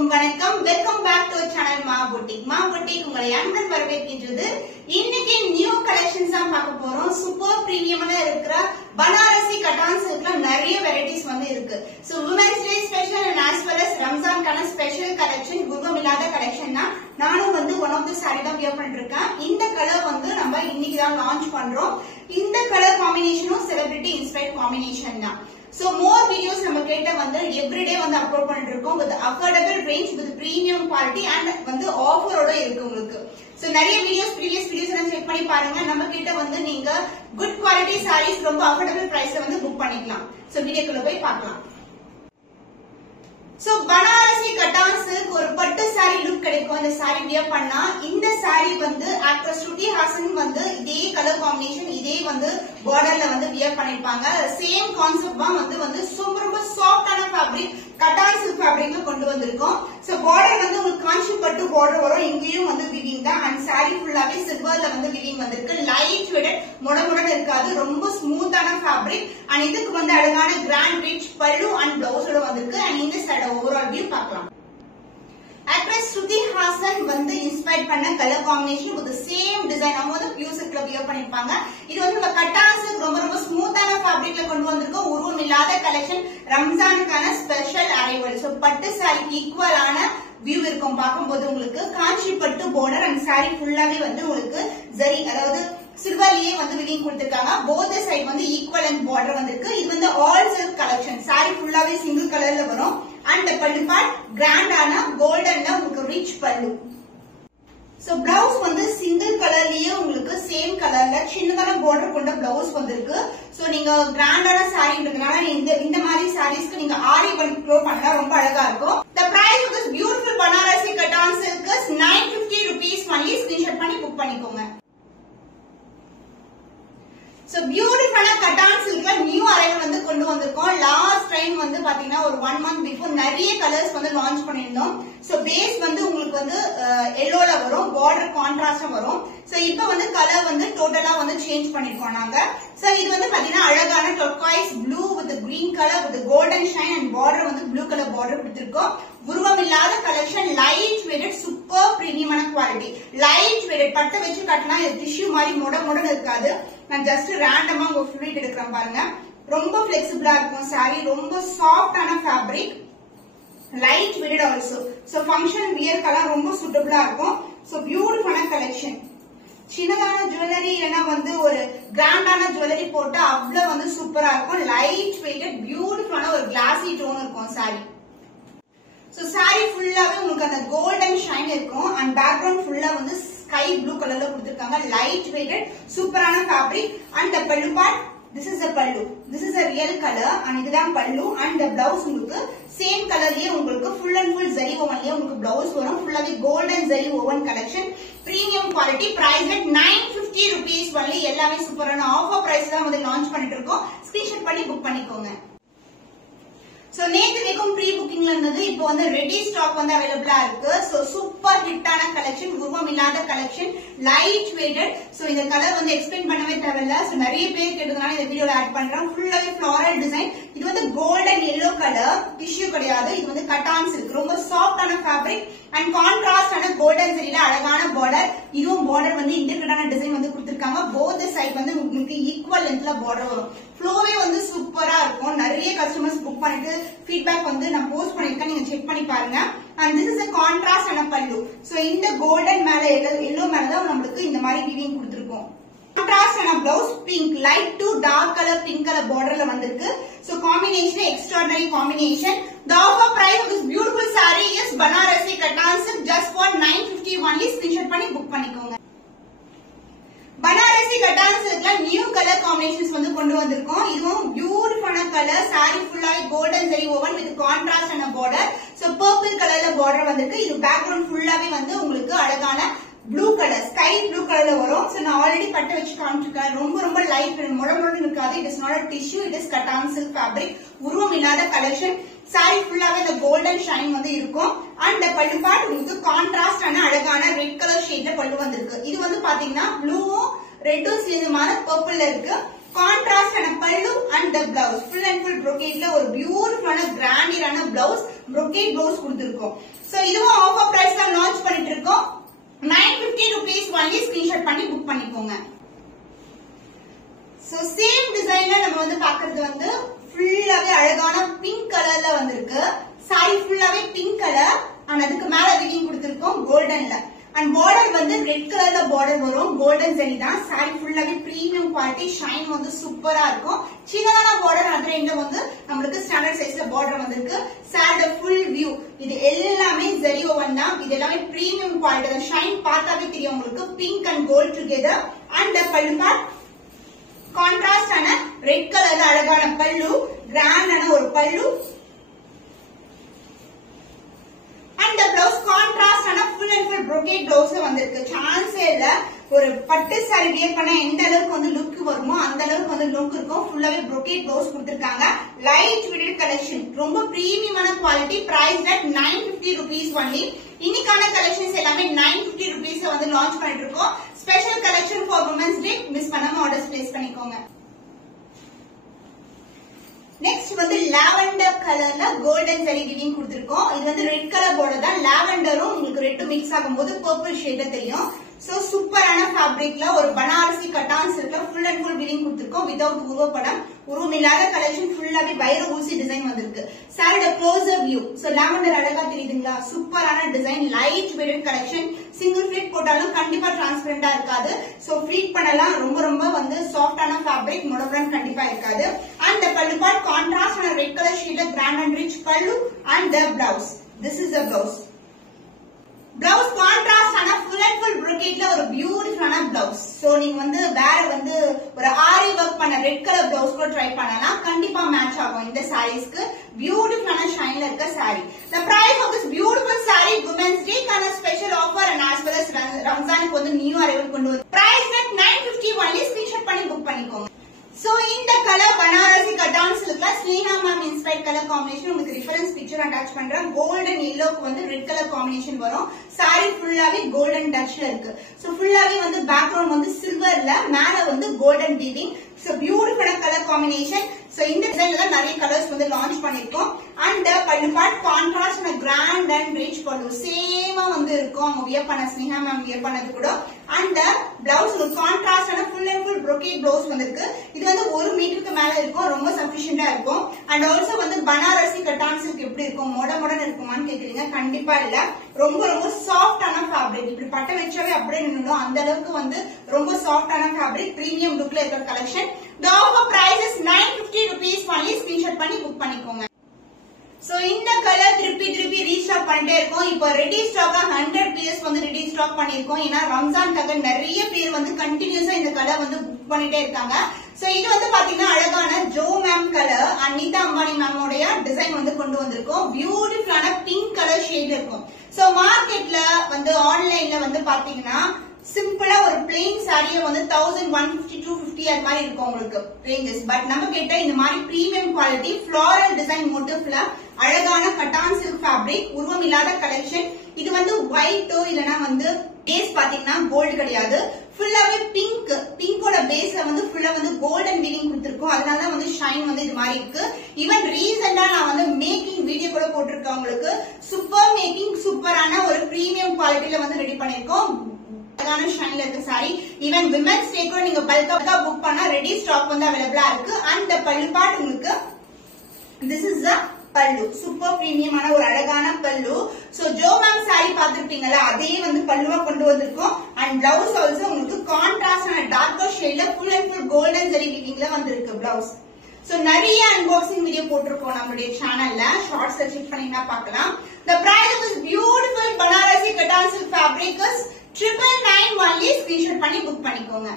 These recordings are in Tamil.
அனைவருக்கும் வணக்கம். வெல்கம் பேக் டு சேனல் மா புட்டிக். மா புட்டிக் உங்களை அன்புடன் வரவேற்கின்றது. இன்னைக்கு நியூ கலெக்ஷன்ஸ் தான் பார்க்க போறோம். சூப்பர் பிரீமியமான இருக்கிற பனாரசி கட்டான் சில்க்ல நிறைய வெரைட்டிஸ் வந்து இருக்கு. So women's day special and as well as ரம்ஜான்கான ஸ்பெஷல் கலெக்ஷன், குர்பம் இல்லாத கலெக்ஷன் தான். நானும் வந்து ஒன் ஆஃப் தி சாரி தான் வியர் பண்ணிட்டு இருக்கேன். இந்த கலர் வந்து நம்ம இன்னைக்கு தான் லான்ச் பண்றோம். இந்த கலர் காம்பினேஷனும் செலிபிரிட்டி இன்ஸ்பயர்ட் காம்பினேஷன் தான். So more videos நம்ம கேட்ட வந்து everyday வந்து அப்லோட் பண்ணிட்டு இருக்கோம் with affordable range with premium quality and வந்து ஆஃபரோட இருக்கு உங்களுக்கு. So நிறைய previous videos எல்லாம் செக் பண்ணி பாருங்க. நம்ம கிட்ட வந்து நீங்க good quality sarees ரொம்ப affordable priceல வந்து புக் பண்ணிக்கலாம். So வீடியோக்குள்ள போய் பார்க்கலாம். So பனாரசி கட்டான் சில்க் ஒரு பட்டு சாரி லுக் கிடைக்கும். இந்த சாரி வியர் பண்ணா இந்த சாரி வந்து ஆக்டர் ஸ்ருதி ஹாசன் வந்து இதே கலர் காம்பினேஷன் இதே வந்து பார்டர்ல வந்து வியர் பண்ணிருப்பாங்க. சேம் கான்செப்ட் தான் வந்து ரொம்ப சாஃப்டான ஃபேப்ரிக் கட்டான் சில்க் ஃபேப்ரிக்ல கொண்டு வந்திருக்கோம். சோ பார்டர் வந்து உங்களுக்கு காஞ்சி பட்டு பார்டர் வரும். இங்கேயும் வந்து விவிங் தான் அண்ட் சாரி ஃபுல்லாவே சில்வர்ல வந்து விவிங் வந்திருக்கு. லைட் வெயிட் முடமுடன் இருக்காது. ரொம்ப ஸ்மூத்தான ஃபேப்ரிக் அண்ட் இதுக்கு வந்து அழகான கிராண்ட் ரிச் பல்லு அண்ட் பிளவுஸோட வந்திருக்கு. அண்ட் இந்த சைடு ஓவரால் வியூ பார்க்கலாம். ஆக்ட்ரஸ் ஸ்ருதி ஹாசன் வந்து இன்ஸ்பயர் பண்ண colour combination with same design நம்ம வந்து பியூர் சில்க்ல வியர் பண்ணிருப்பாங்க. இது வந்து நம்ம கட்டான் சில்க் ரொம்ப ஸ்மூத்தான ஃபேப்ரிக்ல கொண்டு வந்திருக்கோம். உருவம் இல்லாத கலெக்ஷன் ரம்ஜானுக்கான ஸ்பெஷல் அரைவல். சோ பட்டு சாரிக்கு ஈக்குவலான வியூ இருக்கும். பார்க்கும்போது உங்களுக்கு காஞ்சி பட்டு பார்டர் அண்ட் சாரி ஃபுல்லாவே வந்து உங்களுக்கு ஜரி அதாவது சில்வர்லயே வந்து விவிங் கொடுத்திருக்காங்க. போத் சைடு வந்து ஈக்குவலன்ட் பார்டர் வந்திருக்கு. இது வந்து ஆல் சில்க் கலெக்ஷன். சாரி ஃபுல்லாவே சிங்கிள் கலர்ல வரும். அண்ட் பல்லு பார்ட் கிராண்டான கோல்டன்ல உங்களுக்கு ரிச் பல்லு. சோ பிளவுஸ் வந்து சிங்கிள் கலர்லயே உங்களுக்கு சேம் கலர்ல சின்னதான பார்டர் கொண்ட பிளவுஸ் வந்திருக்கு. சோ நீங்க கிராண்டான சாரின்றதுனால இந்த மாதிரி சாரீஸ்க்கு நீங்க ஆரி ஒர்க் க்ளோ பண்ணா ரொம்ப அழகா இருக்கும். The price of this beautiful Banarasi Kattan silk is 950 rupees only. Screenshot பண்ணி புக் பண்ணிக்கோங்க. சோ பியூட்டிஃபுல்லான கட்டான் சில்க்ல நியூ அரைவல் வந்து கொண்டு வந்திருக்கோம். லாஸ்ட் டைம் வந்து பாத்தீங்கன்னா ஒரு 1 month பிஃபோர் நிறைய கலர்ஸ் வந்து லான்ச் பண்ணிருந்தோம். சோ பேஸ் வந்து உங்களுக்கு வந்து எல்லோல வரும், பார்டர் கான்ட்ராஸ்டா வரும். சோ இப்போ வந்து கலர் வந்து டோட்டலா வந்து சேஞ்ச் பண்ணிருக்கோம் நாங்க. சோ இது வந்து பாத்தீங்கன்னா அழகான turquoise blue with green colour with golden shine and border வந்து ப்ளூ கலர் பார்டர் கொடுத்திருக்கோம். உருவம் இல்லாத கலெக்ஷன், லைட் வெயிட், சூப்பர் பிரீமியமான குவாலிட்டி. லைட் வெயிட் பட்டை வச்சு கட்டினா டிஷ்யூ மாதிரி முடன் இருக்காது. நான் ஜஸ்ட் ரேண்டமா உங்க ஃபிளிட் எடுக்கிறேன் பாருங்க. ரொம்ப பிளெக்சிபிளா இருக்கும் சாரி. ரொம்ப சாஃப்டான fabric, light weight also. So function வியர்க்கெல்லாம் ரொம்ப சூட்டபிளா இருக்கும். சோ பியூட்டிஃபுல்லான கலெக்ஷன். சின்னதான ஜுவல்லரி இல்லைன்னா வந்து ஒரு கிராண்டான ஜுவல்லரி போட்டு அவ்வளவு வந்து சூப்பரா இருக்கும். லைட் வெயிட் பியூட்டிஃபுல்லான ஒரு கிளாசி டோன் இருக்கும் சாரி. சோ சாரி ஃபுல்லாவே உங்களுக்கு அந்த கோல்டன் ஷைன் இருக்கும் அண்ட் பேக்ரவுண்ட் ஃபுல்லா வந்து ஸ்கை ப்ளூ கலர்ல கொடுத்திருக்காங்க. லைட் வெயிட்டட் சூப்பரான fabric and the pallu part, this is the pallu, this is a real color and இதுதான் பல்லு அண்ட் the blouse உங்களுக்கு சேம் கலர்லயே உங்களுக்கு full and full zari wovenலயே உங்களுக்கு blouse வரும். ஃபுல்லாவே golden zari woven collection, premium quality, price at 950 rupees only. எல்லாமே சூப்பரான ஆஃபர் பிரைஸ் தான் வந்து லான்ச் பண்ணிட்டு இருக்கோம். ஸ்கிரீன்ஷாட் பண்ணி புக் பண்ணிக்கோங்க. சோ நேத்து வரைக்கும் ப்ரீ புக்கிங்ல இருந்தது, இப்போ வந்து ரெடி ஸ்டாக் வந்து அவைலபிளா இருக்கு. சோ சூப்பர் ஹிட்டான கலெக்ஷன், உருவம் இல்லாத கலெக்ஷன், லைட் வெயிட்டட். சோ இந்த கலர் வந்து எக்ஸ்பிளைன் பண்ணவே தேவையில்ல. சோ நிறைய பேர் கேட்டதுனால இந்த வீடியோல ஆட் பண்றேன். ஃபுல்லாவே ஃபிளாரல் டிசைன். இது வந்து கோல்டன் எல்லோ கலர், டிஷ்யூ கிடையாது. இது வந்து கட்டான் சில்க், ரொம்ப சாஃப்டான ஃபேப்ரிக் அண்ட் கான்ட்ராஸ்டான கோல்டன் சரியில அழகான பார்டர். இதுவும் பார்டர் வந்து இன்டர்கிரேட்டான டிசைன் வந்து கொடுத்திருக்காங்க. போத் சைடு வந்து உங்களுக்கு ஈக்குவல் லென்த்ல பார்டர் வரும். ஃப்ளோவே வந்து சூப்பரா இருக்கும். நிறைய கஸ்டமர்ஸ் புக் பண்ணிட்டு ஃபீட்பேக் வந்து நான் போஸ்ட் பண்ணிருக்கேன், நீங்க செக் பண்ணி பாருங்க. And this is a contrast and a pallu. So இந்த கோல்டன் மேல எல்லோ மேல தான் நம்மளுக்கு இந்த மாதிரி வீவிங் கொடுத்திருக்கோம். contrast and a blouse pink, light to dark color pink color borderல வந்திருக்கு. So combination extraordinary combination. The offer price of this beautiful saree is Banarasi Kattan silk just for 950 only. Screenshot பண்ணி புக் பண்ணிக்கோங்க. பனாரசி கட்டான் சில்க்ல நியூ கலர் காம்பினேஷன்ஸ் வந்து கொண்டு வந்திருக்கோம். இதுவும் பியூட்டிஃபுல்லான கலர். சாரி ஃபுல்லாவே golden zari woven with contrast ஆன பார்டர். சோ பர்பிள் கலர்ல பார்டர் வந்திருக்கு. இது பேக்ரவுண்ட் ஃபுல்லாவே வந்து உங்களுக்கு அழகான ப்ளூ கலர், ஸ்கை ப்ளூ கலர்ல வரும். சோ நான் ஆல்ரெடி பட்டை வச்சு காமிச்சிருக்கேன். ரொம்ப லைட் முடமுடன் இருக்காது. It is not a tissue, it is cotton silk fabric. உருவம் இல்லாத கலெக்ஷன். சாரி ஃபுல்லாவே இந்த கோல்டன் ஷைன் வந்து இருக்கும். அண்ட் பல்லு பார்ட் உங்களுக்கு கான்ட்ராஸ்ட் ஆன அழகான ரெட் கலர் ஷேட்ல பல்லு வந்திருக்கு. இது வந்து பாத்தீங்கன்னா ப்ளூவும் ரெட்டும் சேர்ந்தமான பர்பிள்ல இருக்கு. கான்ட்ராஸ்ட் ஆன பல்லு and the blouse full and full brocade ஒரு பியூட்டிஃபுல்லான கிராண்டியரான பிளவுஸ் brocade blouse கொடுத்திருக்கோம். சோ இதுவும் ஆஃபர் பிரைஸ்ல லான்ச் பண்ணிட்டு இருக்கோம். 950 rupees only. ஸ்கிரீன்ஷாட் பண்ணி புக் பண்ணிக்கோங்க. சோ சேம் டிசைன்ல நம்ம வந்து பாக்குறது வந்து ஃபுல்லாவே அழகான பிங்க் கலர்ல வந்திருக்கு. சாரி ஃபுல்லாவே பிங்க் கலர் அண்ட் அதுக்கு மேல வீவிங் கொடுத்திருக்கோம் கோல்டன்ல. அண்ட் பார்டர் வந்து ரெட் கலர்ல பார்டர் வரும். கோல்டன் ஜெரி தான். சாரி ஃபுல்லாவே பிரீமியம் குவாலிட்டி. ஷைன் வந்து சூப்பரா இருக்கும். சின்னதான பார்டர் அதர் எண்ட்ல வந்து நம்மளுக்கு ஸ்டாண்டர்ட் சைஸ்ல பார்டர் வந்திருக்கு. சாரியோட ஃபுல் வியூ இது எல்லாமே ஜெரி ஓவன் தான். இது எல்லாமே பிரீமியம் குவாலிட்டி தான். ஷைன் பார்த்தாவே தெரியும் உங்களுக்கு. Pink and gold together. And pallu part contrast ஆன ரெட் கலர்ல அழகான பல்லு. கிராண்டான ஒரு பல்லு. அந்த பிளவுஸ் கான்ட்ராஸ்ட் ஆன full and full brocade blouse வந்திருக்கு. சான்ஸே இல்ல. ஒரு பட்டு சாரி வியர் பண்ண எந்த அளவுக்கு வந்து லுக் வருமோ அந்த அளவுக்கு வந்து லுக் இருக்கும். ஃபுல்லாவே brocade பிளவுஸ் கொடுத்திருக்காங்க. Light weight collection. ரொம்ப பிரீமியமான quality. Price at 950 rupees only. இன்னைக்கான கலெக்ஷன்ஸ் எல்லாமே 950 rupees வந்து லான்ச் பண்ணிட்டு இருக்கோம். Special collection for women's day. Miss பண்ணாம ஆர்டர்ஸ் பிளேஸ் பண்ணிக்கோங்க. நெக்ஸ்ட் வந்து லாவெண்டர் கலர்ல கோல்டன் ஜெரி வீவிங் கொடுத்திருக்கோம். இது வந்து ரெட் கலர் பார்டர் தான். லாவெண்டரும் உங்களுக்கு ரெட் மிக்ஸ் ஆகும்போது பர்பிள் ஷேட்ல தெரியும். சோ சூப்பரான ஃபேப்ரிக்ல ஒரு பனாரசி கட்டான் சில்க்ல ஃபுல் அண்ட் ஃபுல் வீவிங் கொடுத்திருக்கோம். வித்அவுட் உருவப்படம். உருவம் இல்லாத கலெக்ஷன் ஃபுல்லாவே வைர ஊசி டிசைன் வந்திருக்கு. சாரியோட க்ளோசர் வியூ. சோ லாவெண்டர் அழகா தெரியுதுங்களா? சூப்பரான design. Light weight collection. Single fleet போட்டாலும் கண்டிப்பா டிரான்ஸ்பரண்டா இருக்காது. சோ ஃபிளீட் பண்ணலாம். ரொம்ப ரொம்ப வந்து சாஃப்டான ஃபேப்ரிக். மொடபரன் கண்டிப்பா இருக்காது. அண்ட் பல்லு பார்ட் கான்ட்ராஸ்ட் ஆன ரெட் கலர் ஷேட்ல grand and rich pallu. And the blouse. This is the blouse. Blouse contrast ஆன ஃபுல் அண்ட் ஃபுல் brocadeல ஒரு பியூட்டிஃபுல்லான பிளவுஸ். சோ நீங்க வந்து வேற வந்து ஒரு ஆரி ஒர்க் பண்ண ரெட் கலர் பிளவுஸ் கூட ட்ரை பண்ணலாம். கண்டிப்பா மேட்ச் ஆகும் இந்த சாரீஸ்க்கு. பியூட்டிஃபுல்லான ஷைன்ல இருக்க saree. The price of this beautiful saree Women's Day கான special offer and as well as ரம்ஜானுக்கு வந்து நியூ அரைவல் கொண்டு வந்து பிரைஸ் at 950 only. ஸ்கிரீன்ஷாட் பண்ணி புக் பண்ணிக்கோங்க. சோ இந்த கலர் பனாரசி கட்டான் சில்க்ல Sneha ma'am inspired colour combination. உங்களுக்கு ரெஃபரன்ஸ் பிக்சர் அட்டாச் பண்றேன். கோல்டன் எல்லோக்கு வந்து ரெட் கலர் காம்பினேஷன் வரும். சாரி ஃபுல்லாவே கோல்டன் டச்ல இருக்கு. சோ ஃபுல்லாவே வந்து பேக்ரவுண்ட் வந்து சில்வர்ல மேல வந்து கோல்டன் வீவிங். சோ பியூட்டிஃபுல்லான கலர் காம்பினேஷன். சோ இந்த டிசைன்ல நிறைய கலர்ஸ் வந்து லான்ச் பண்ணிருக்கோம். And pallu part contrast grand and rich பல்லு. சேமா வந்து இருக்கும். அவங்க வியர் பண்ண ஸ்னேஹா மேம் வியர் பண்ணது கூட. அண்ட் பிளவுஸ் ஒரு கான்ட்ராஸ்ட் ஆன full and full brocade blouse வந்திருக்கு. இது வந்து 1 மீட்டருக்கு மேல இருக்கும். ரொம்ப சஃபிஷியன்டா இருக்கும். அண்ட் ஆல்சோ வந்து பனாரசி கட்டான் சில்க் எப்படி இருக்கும்? மொடன்னு இருக்குமான்னு கேக்குறீங்க. கண்டிப்பா இல்ல. ரொம்ப ரொம்ப சாஃப்டான ஃபேப்ரிக். இப்படி பட்டை வச்சாவே அப்படியே நின்னுடும். அந்த அளவுக்கு வந்து ரொம்ப சாஃப்டான ஃபேப்ரிக். பிரீமியம் லுக்ல இருக்கிற collection. The offer price is 950 rupees only. Screenshot பண்ணி புக் பண்ணிக்கோங்க. சோ இந்த கலர் திருப்பி ரீஸ்டாக் பண்ணிட்டே இருக்கோம். இப்போ ரெடி ஸ்டாக்கா 100 பீஸ் வந்து ரெடி ஸ்டாக் பண்ணிருக்கோம். ஏன்னா ரம்ஜான்காக நிறைய பேர் வந்து கண்டினியூஸா இந்த கலர் வந்து புக் பண்ணிட்டே இருக்காங்க. சோ இது வந்து பாத்தீங்கன்னா அழகான Jo ma'am colour Anita Ambani மேமோடைய டிசைன் வந்து கொண்டு வந்திருக்கோம். பியூட்டிஃபுல்லான பிங்க் கலர் ஷேட் இருக்கும். சோ மார்க்கெட்ல வந்து ஆன்லைன்ல வந்து பாத்தீங்கன்னா சிம்பிளா ஒரு பிளெயின் சாரியை வந்து 1150 250 அது மாதிரி இருக்கும் உங்களுக்கு ரேஞ்சஸ். பட் நம்ம கிட்ட இந்த மாதிரி பிரீமியம் குவாலிட்டி ஃபிளாரல் டிசைன் மோட்டிவ்ல அழகான கட்டான் சில்க் ஃபேப்ரிக். உருவம் இல்லாத கலெக்ஷன். இது வந்து ஒயிட்டோ இல்லனா வந்து பேஸ் பாத்தீங்கன்னா கோல்டு கிடையாது. ஃபுல்லாவே பிங்க். பிங்கோட பேஸ்ல வந்து ஃபுல்லா வந்து கோல்டன் வீவிங் கொடுத்திருக்கோம். அதனால வந்து ஷைன் வந்து இது மாதிரி இருக்கு. ஈவன் ரீசெண்டா நான் வந்து மேக்கிங் வீடியோ கூட போட்டிருக்கேன் உங்களுக்கு. சூப்பர் மேக்கிங் சூப்பரான ஒரு பிரீமியம் குவாலிட்டில வந்து ரெடி பண்ணிருக்கோம். ஷைன்ல இருக்க சாரி. ஈவன் விமென்ஸ் டே கூட நீங்க பல்கா புக் பண்ணா ரெடி ஸ்டாக் வந்து அவைலபிளா இருக்கு. அண்ட் பல்லு பார்ட் உங்களுக்கு திஸ் இஸ் த பல்லு. சூப்பர் பிரீமியமான ஒரு அழகான பல்லு. சோ ஜோ மேம் சாரி பாத்துருப்பீங்களா? அதே வந்து பல்லுவா கொண்டு வந்திருக்கோம். அண்ட் பிளவுஸ் ஆல்சோ உங்களுக்கு கான்ட்ராஸ்ட் ஆன டார்க்கர் ஷேட்ல full and full golden zari வீவிங்ல வந்திருக்கு பிளவுஸ். சோ நிறைய அன்பாக்சிங் வீடியோ போட்டிருக்கோம் நம்மளுடைய சேனல்ல. ஷார்ட்ஸ்ல செக் பண்ணீங்கன்னா பார்க்கலாம். The price of this beautiful Banarasi Cotton Silk fabric is 999 only. Screenshot பண்ணி புக் பண்ணிக்கோங்க.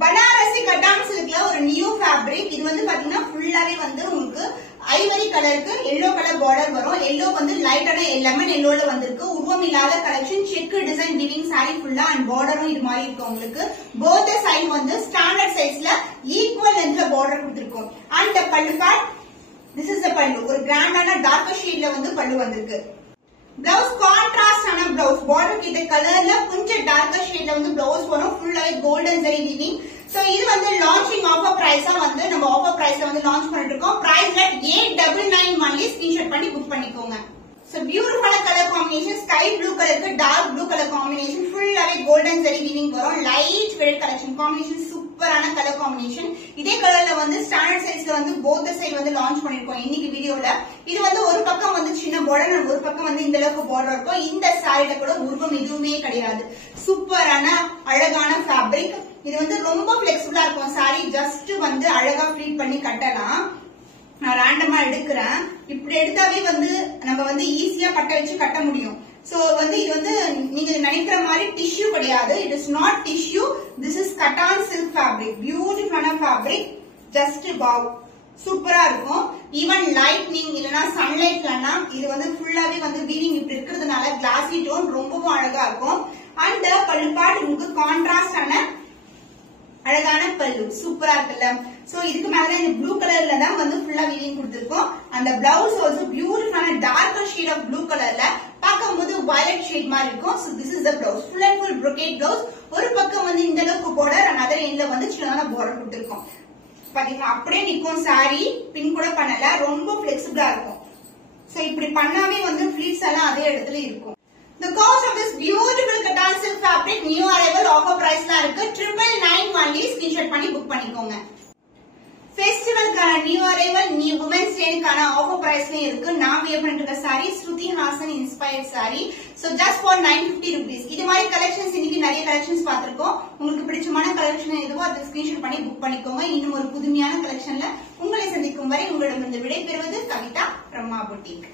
பனாரசி கட்டான் சில்க்ல ஒரு நியூ ஃபேப்ரிக். இது வந்து பாத்தீங்கன்னா ஃபுல்லாவே வந்து உங்களுக்கு ஐவரி கலருக்கு எல்லோ கலர் பார்டர் வரும். எல்லோ வந்து லைட்டான லெமன் எல்லோல வந்திருக்கு. உருவம் இல்லாத collection. Check design weaving sorry ஃபுல்லா அண்ட் பார்டரும் இது மாதிரி இருக்கு உங்களுக்கு. போத் சைடு வந்து ஸ்டாண்டர்ட் சைஸ்ல ஈக்குவல் லென்த்ல பார்டர் கொடுத்திருக்கோம். And pallu part this is த பல்லு. ஒரு கிராண்டான டார்க்கர் ஷேட்ல வந்து பல்லு வந்திருக்கு. பிளவுஸ் கான்ட்ராஸ்ட் ஆன பிளவுஸ். பார்டர் கிட்ட கலர்ல கொஞ்சம் டார்க்கர் ஷேட்ல வந்து பிளவுஸ் வரும். ஃபுல்லாவே கோல்டன் ஜெரி வீவிங். சோ இது வந்து லான்ச்சிங் ஆஃபர் பிரைஸா வந்து நம்ம ஆஃபர் பிரைஸ்ல வந்து லான்ச் பண்ணிட்டு இருக்கோம். Price at 899 only. ஸ்கிரீன்ஷாட் பண்ணி புக் பண்ணிக்கோங்க. So beautiful color combination, sky blue color ku dark blue color combination, full away golden zari weaving varum, light shaded collection combination, super ana color combination. இதே கலர்ல வந்து ஸ்டாண்டர்ட் சைஸ்ல வந்து both the side வந்து லான்ச் பண்ணிருக்கோம் இன்னைக்கு வீடியோல. இது வந்து ஒரு பக்கம் வந்து சின்ன border, ஒரு பக்கம் வந்து இந்த அளவுக்கு border இருக்கும். இந்த சாரில கூட உருவம் எதுவுமே கிடையாது. சூப்பரான அழகான ஃபேப்ரிக். இது வந்து ரொம்ப ஃபிளெக்சிபிளா இருக்கும். சாரி ஜஸ்ட் வந்து அழகா ப்ளீட் பண்ணி கட்டலாம். நான் ரேண்டமா எடுக்கிறேன். இப்படி எடுத்தாவே வந்து நம்ம வந்து ஈஸியா பட்டை வச்சு கட்ட முடியும். சோ வந்து இது வந்து நீங்க நினைக்கிற மாதிரி டிஷ்யூ கிடையாது. It is not tissue. This is cotton silk fabric. பியூட்டிஃபுல்லான ஃபேப்ரிக். ஜஸ்ட் வாவ், சூப்பரா இருக்கும். ஈவன் லைட்னிங் இல்லனா சன்லைட்லனா இது வந்து ஃபுல்லாவே வந்து வீவிங் இப்படி இருக்கிறதுனால கிளாசி டோன் ரொம்பவும் அழகா இருக்கும். அண்ட் பல்லு பார்ட் உங்களுக்கு கான்ட்ராஸ்ட் ஆன அழகான பல்லு சூப்பரா இருக்குல்ல. சோ இதுக்கு மேல இந்த ப்ளூ கலர்ல தான் வந்து ஃபுல்லா வீவிங் கொடுத்திருக்கோம். அந்த பிளவுஸ் ஆல்சோ பியூட்டிஃபுல்லான டார்க்கர் ஷேட் ஆஃப் ப்ளூ கலர்ல பார்க்கும்போது வயலட் ஷேட் மாதிரி இருக்கும். So this is the blouse, full and full brocade blouse. ஒரு பக்கம் வந்து இந்த அளவுக்கு border, another எண்ட்ல வந்து சின்னதான border கொடுத்திருக்கோம். பாத்தீங்களா அப்படியே நிக்கும் சாரி. பின் கூட பண்ணல, ரொம்ப ஃபிளெக்சிபிளா இருக்கும். சோ இப்படி பண்ணாமே வந்து ஃபிளீட்ஸ் எல்லாம் அதே இடத்துல இருக்கும். The cost of this beautiful cotton silk fabric new arrival offer price la irukku 999 only. screenshot பண்ணி book பண்ணிக்கோங்க. ஃபெஸ்டிவல்கான நியூ அரைவல் நியூ women's day-க்கான ஆஃபர் பிரைஸ்லயும் இருக்கு. நான் வியர் பண்ணிட்டு இருக்க saree Shruti Haasan inspired saree. So just for 950 rupees. இது மாதிரி கலெக்ஷன்ஸ் இன்னைக்கு நிறைய கலெக்ஷன்ஸ் பார்த்திருக்கோம். உங்களுக்கு பிடிச்சமான கலெக்ஷன் எதுவோ அதை ஸ்கிரீன்ஷாட் பண்ணி புக் பண்ணிக்கோங்க. இன்னும் ஒரு புதுமையான கலெக்ஷன்ல உங்களை சந்திக்கும் வரை உங்களிடமிருந்து விடைபெறுவது கவிதா பிரம்மா புட்டிக்.